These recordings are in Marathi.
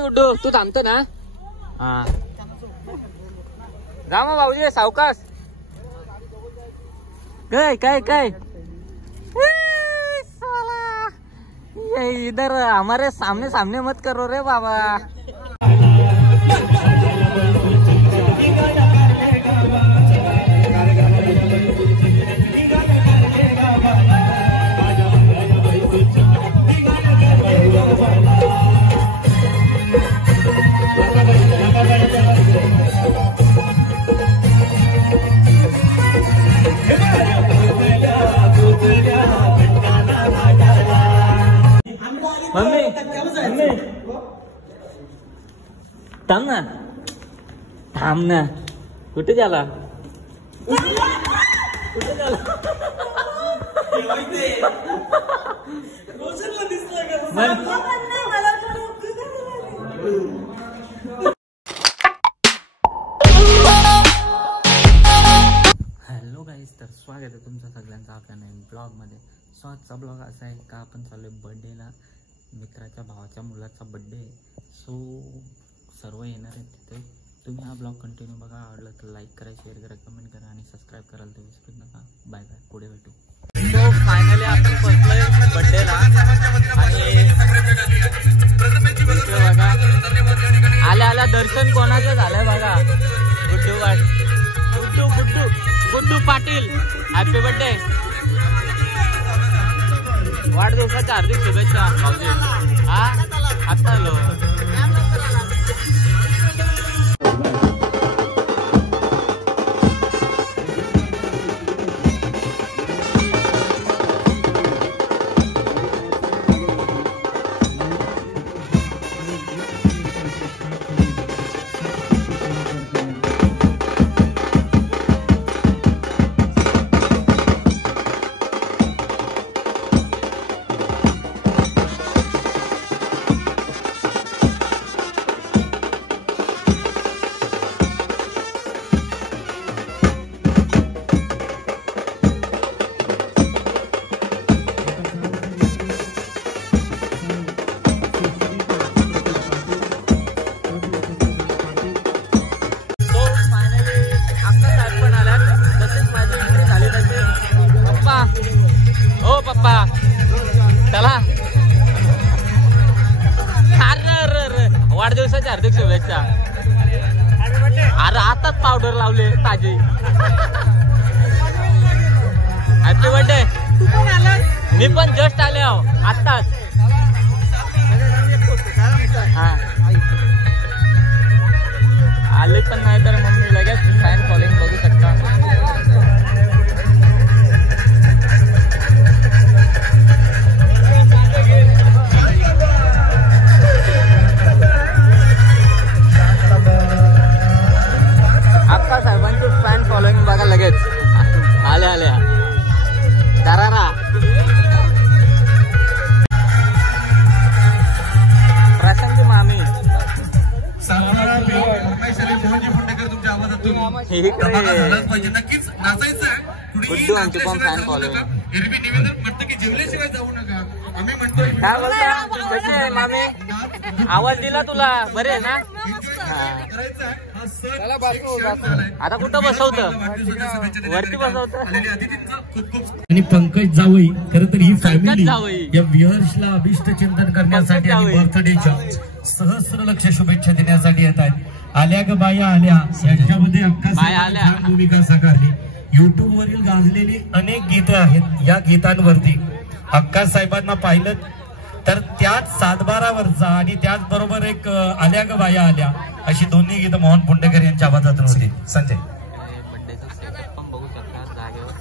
गुड्डू तू थांबतो ना हा रामा भाऊजी सावकाश काय काय काय ये इधर हमारे सामने सामने मत करो रे बाबा मम्मी मम्मी थांब ना कुठे झाला कुठे झाला हॅलो गाईज तर स्वागत आहे तुमचं सगळ्यांचं आपल्या नवीन ब्लॉग मध्ये. सो आजचा ब्लॉग असा आहे का आपण चालू बर्थडेला मित्राच्या भावाच्या मुलाचा बर्थडे आहे. सो सर्व येणार आहेत तिथे. तुम्ही हा ब्लॉग कंटिन्यू बघा. आवडलं तर लाईक करा, शेअर करा, कमेंट करा आणि सबस्क्राईब करायला तर विसरू नका. बाय बाय, पुढे भेटू. सो फायनली आपण पोहोचलोय बर्थडेला आणि बघा आल्या आल्या दर्शन कोणाचं झालंय बघा. Guddu Patil happy birthday. वाढदिवसाच्या हार्दिक शुभेच्छा भाऊजी. हा आता आलो. वाढदिवसाच्या हार्दिक शुभेच्छा. अरे आताच पावडर लावले ताजी. Happy birthday. मी पण जस्ट आले आहो आताच. आले पण नाही तर मम्मी लगेच फॅन फॉलोइंग बघू शकता. अक्का साहेबांची फॅन फॉलोइंग बघा लगेच. आल्या आल्या दरारा. प्रशांत मामी नक्कीच नाचायचं. गुड्डू आमची पण फॅन फॉलोइंग. एरवी निवेदन म्हणतं की जेवल्याशिवाय जाऊ नका. आम्ही म्हणतो काय बोलता कशी आहे मामी. आवाज दिला तुला बरे आहे ना. आता कुठं बसवत वरती बसवत. आणि पंकज जावई खरं तर ही फॅमिली या व्ह्युअर्सला अभिष्ट चिंतन करण्यासाठी आणि बर्थडेच्या सहस्र लक्ष शुभेच्छा देण्यासाठी येत आहेत. आल्या ग बाया आल्या यांच्यामध्ये अक्का भूमिका साकारली. युट्यूब वरील गाजलेली अनेक गीतं आहेत. या गीतांवरती अक्का साहेबांना पाहिलं तर त्याच सातबारावरचा आणि त्याचबरोबर एक आल्या ग बाया आल्या अशी दोन्ही गीतं मोहन पुंडेकर यांच्या आवाजातून होती. संजय बर्थडेचा सेटअप पण बघू शकता जागेवर.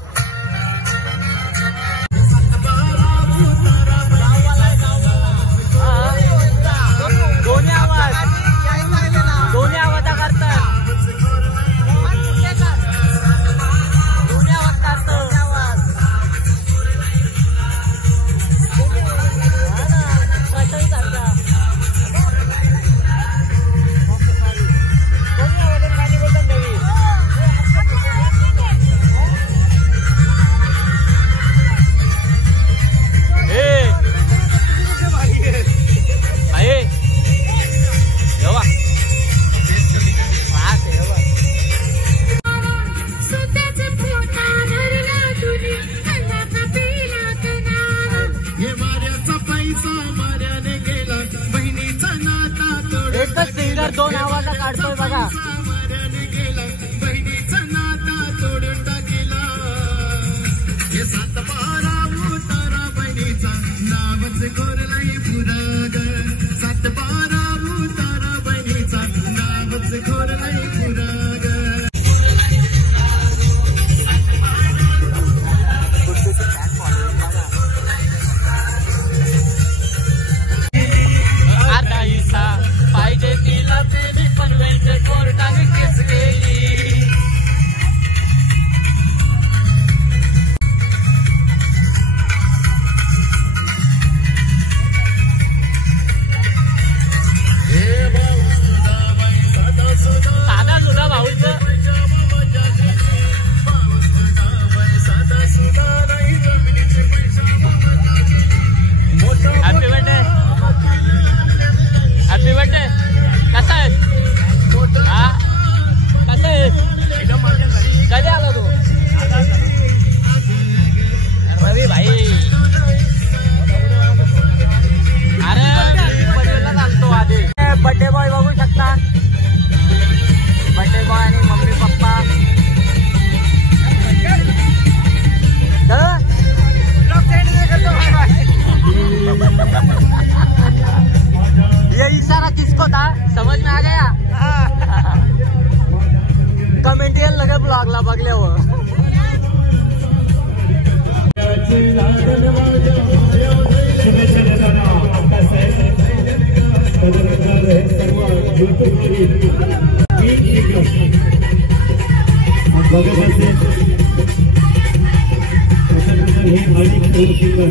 स्थानिक सिंगर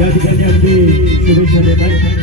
या ठिकाणी अगदी शुभेच्छा देत आहेत.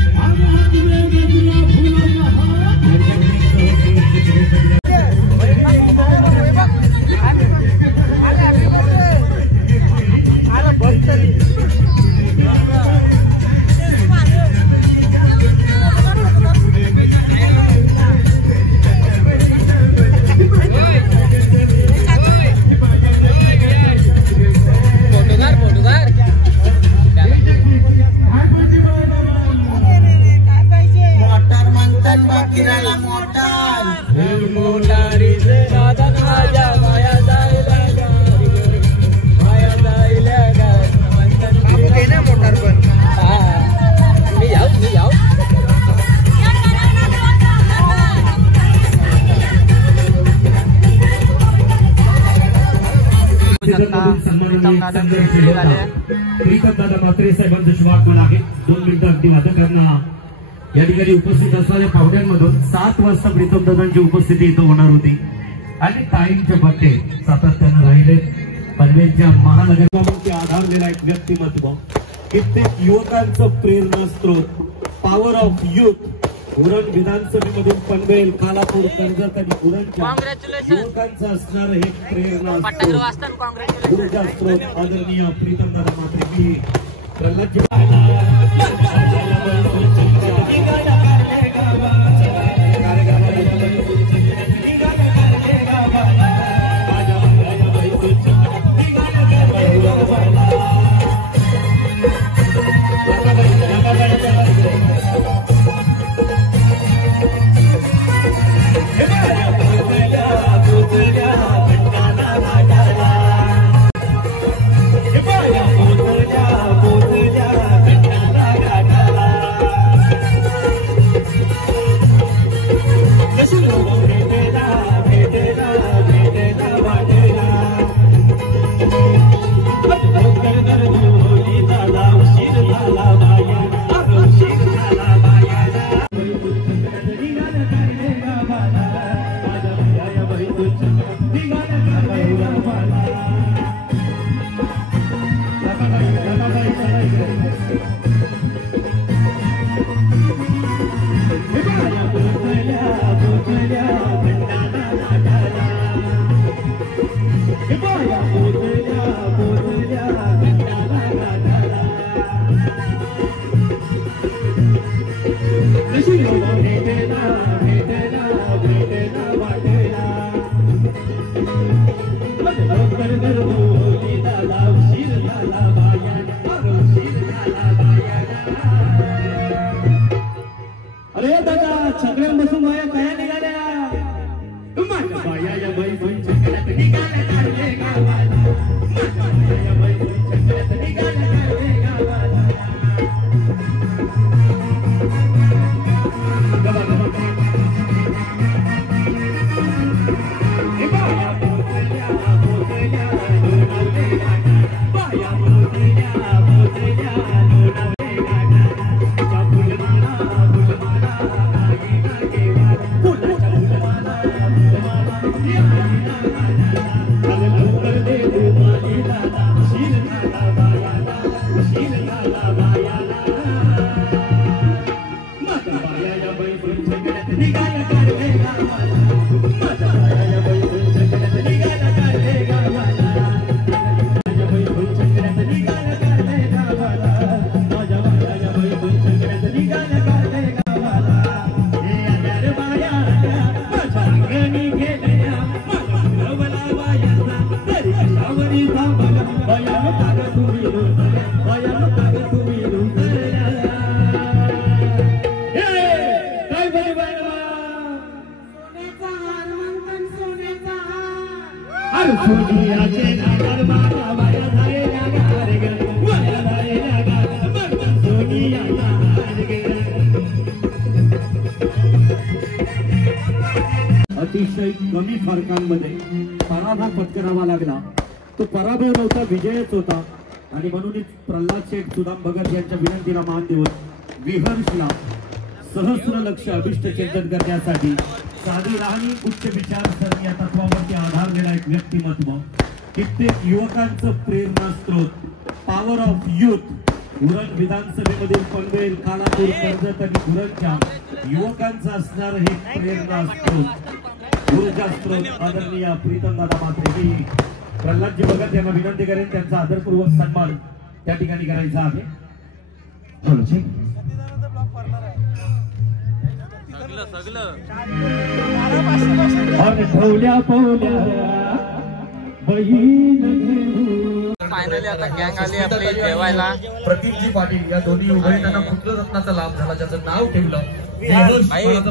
दादा मात्रे साहेबांचं शुभागमन आहे. 2 मिनिटं अगदी वादकांना या ठिकाणी उपस्थित असणाऱ्या पाहुण्यांमधून 7 वाजता प्रीतम दादांची उपस्थिती इथं होणार होती आणि टाईमचे पट्टे सातत्यानं राहिले. पनवेलच्या महानगरपालिकेचे आधारलेला एक व्यक्तिमत्व, कित्येक युवकांचं प्रेरणास्त्रोत, पॉवर ऑफ युथ. उरण विधानसभेमधून पनवेल, कालापूर, कर्जत आणि उरणच्या युवकांचं असणारं हे प्रेरणास्त्रोत, ऊर्जास्त्रोत आदरणीय प्रीतम दादा मात्रे. मी प्रल्हाद अतिशय कमी फरकांमध्ये पराभव पत्करावा लागला. तो पराभव नव्हता, विजयच होता. आणि म्हणूनच प्रल्हाद शेठ सुदाम भगत यांच्या विनंतीला मान देऊन विहर्षला सहस्र लक्ष अभिष्ट चिंतन करण्यासाठी साधी राहणी उच्च विचारसरणी या तत्वावरती आधारलेला एक व्यक्तिमत्व, कित्येक युवकांचं प्रेरणास्त्रोत, पॉवर ऑफ युथ उरण विधानसभेमधील पनवेल खानापूर कर्जत आणि उरणच्या युवकांचा असणार हे प्रेरणा स्त्रोत ऊर्जा स्त्रोत आदरणीय प्रीतम दादा म्हात्रे. मी प्रल्हादजी भगत यांना विनंती करेन त्यांचा आदरपूर्वक सन्मान त्या ठिकाणी करायचा आहे. फायनली आता गँग आली आपली जेवायला. प्रतीकजी पाटील या दोन्ही उभयतांना पुत्ररत्नाचा लाभ झाला, ज्याचं नाव ठेवलं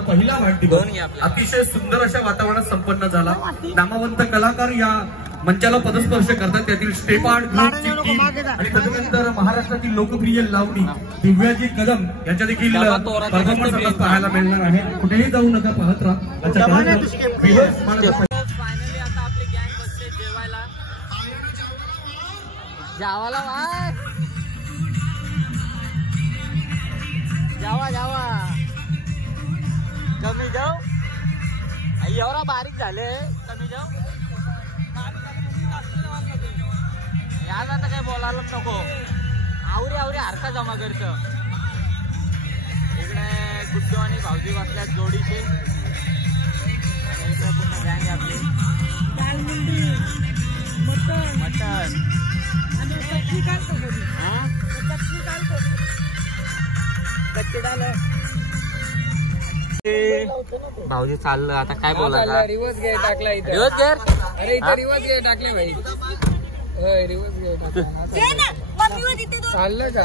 पहिला वाढदिवस अतिशय सुंदर अशा वातावरणात संपन्न झाला. नामवंत कलाकार या मंचाला पदस्पर्श करतात. त्यातील स्टेपार्ड ग्रुपची टीम आणि तदनंतर महाराष्ट्रातील लोकप्रिय लावणी दिव्याजी कदम यांच्या देखील परफॉर्मन्स आता पाहायला मिळणार आहे. कुठेही जाऊ नका, पाहत राहा. फायनली आता आपली गँग बसते जेवायला. जावाला वाय जावा जावा कमी जाऊ. एवढा बारीक झाले कमी जाऊ. याद आता काय बोलायला नको. आवरी आवरी हरका जमा करत. इकडे गुड्डू आणि भाऊजी बसल्यात जोडीचे. आणि इकडे पूर्ण गँग आहे आपली. मटन भाऊजी चाललं आता काय बोलायला. रिवर्स गेअर टाकला इथे. Reverse gear. अरे इथे रिवर्स गेअर टाकले भाई. होय रिवर्स गेअर चाललं का.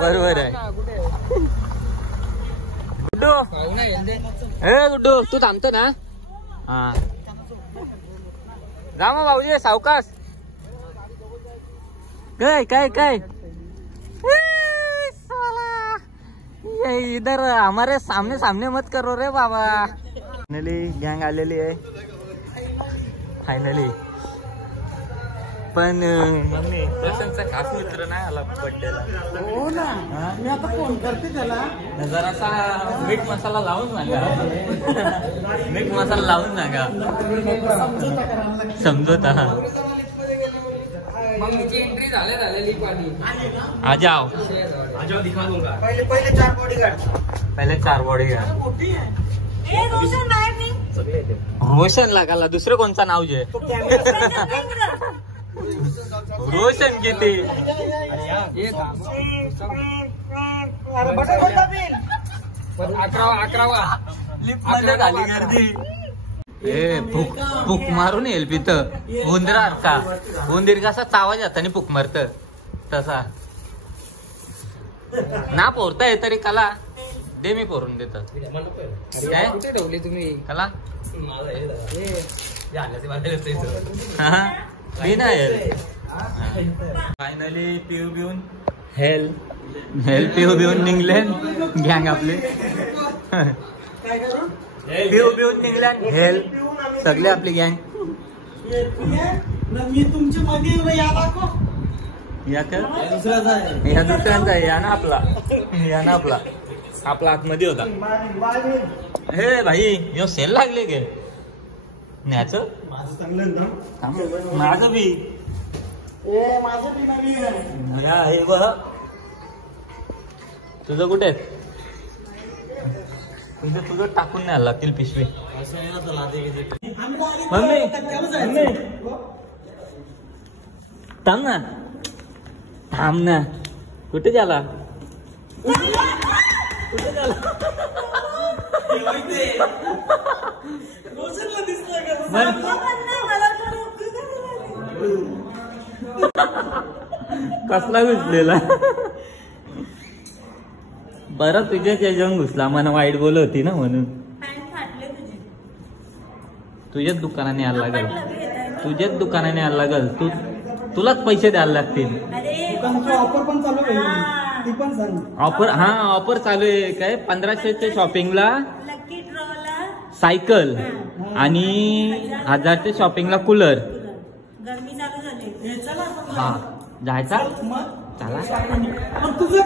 बरोबर आहे. गुड्डू ए गुड्डू तू थांबतो ना. हा रामा भाऊजी सावकाश. काय काय काय ये इधर हमारे सामने सामने मत करो रे बाबा. फायनली गँग आलेली आहे फायनली. पण मम्मी प्रशांतचा खास मित्र नाही आला बर्थडेला. हो ना, मी आता फोन करते त्याला. जरासा मीठ मसाला लावून सांगा. मीठ मसाला लावून सांगा. समजवता. मम्मीची एंट्री झालेली पाणी. आ जाओ दिखा दूंगा. पहिले 4 बॉडीगार्ड. रोशन लागाला दुसरं कोणचं नाव जे. रोशन किती. अकरावा लिफ्ट मध्ये झाली गर्दी. ए भूक मारून येईल तिथं. उंदरा का उंदीर कसा चावाज हाताने भूक मारत तसा ना पोरता आहे तरी कला दे मी पोरून देत. काय कुठे ठेवली तुम्ही कला फायनली पिऊ बिऊन हेल पिऊ बिऊन निघले गँग आपले. पिऊ बिऊन निघल्या हेल सगळे आपली गँग. तुमची मध्ये या दुसऱ्यांचा आहे. या ना आपला आपला आतमध्ये होता. हे भाई यो सेल लागले गे न्याच. माझं बी हे बघ. तुझं कुठे तुझं टाकून नाही लागतील पिशवी. मम्मी थांब ना कुठे झाला. कसला घुसलेला. बरं तुझ्याच याच्यावर घुसला. मला वाईट बोल होती ना म्हणून. तुझ्याच दुकानाने यायला लागल. तुझ्याच दुकानाने यायला लागल. तुलाच पैसे द्यायला लागतील. ऑफर पण चालू आहे ती पण सांग. ऑफर हा ऑफर चालू आहे काय. 1500च्या शॉपिंगला सायकल आणि 1000च्या शॉपिंगला कूलर. हा जायचा चला. तुझं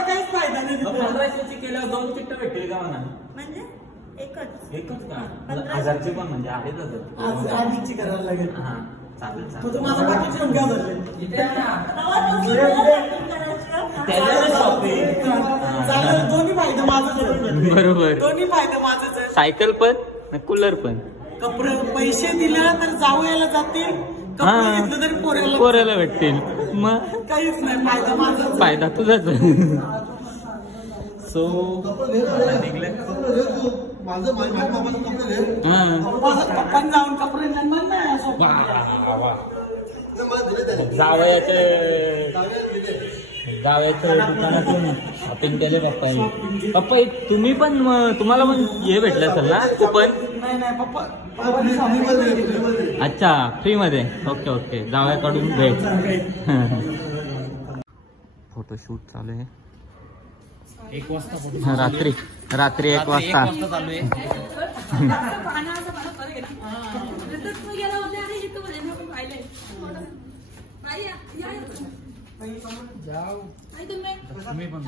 काहीच फायदा नाही. 1500ची केल्यावर 2 चिट्ट भेटतील का म्हणा. म्हणजे एक एकच का 1000ची पण म्हणजे आहेच आधीची करायला लागेल. हा चालेल तो चालेल. माझा बाकीचे पण घ्या बरं. चालेल, दोन्ही फायदा माझाच आहे. बरोबर. दोन्ही फायदा माझाच आहे. सायकल पण कूलर पण. कपडे पैसे दिले तर जावयाला जातील, कपडे घेतले तरी पोऱ्याला भेटतील. मग काहीच नाही, फायदा माझाच. फायदा तुझाच. सो निघले. माझं बाबाचं कपडे घे. माझं पप्पांनी जाऊन कपडे नाही जावयाच्या दुकानातून शॉपिंग केले पप्पांनी. पप्पा तुम्ही पण तुम्हाला पण हे भेटलं असेल ना कुपन? नाही पप्पा. अच्छा फ्री मध्ये. Okay okay. जावयाकडून भेट. फोटोशूट चालू आहे 1 वाजता रात्री 1 वाजता. चालू आहे. तुम्ही पण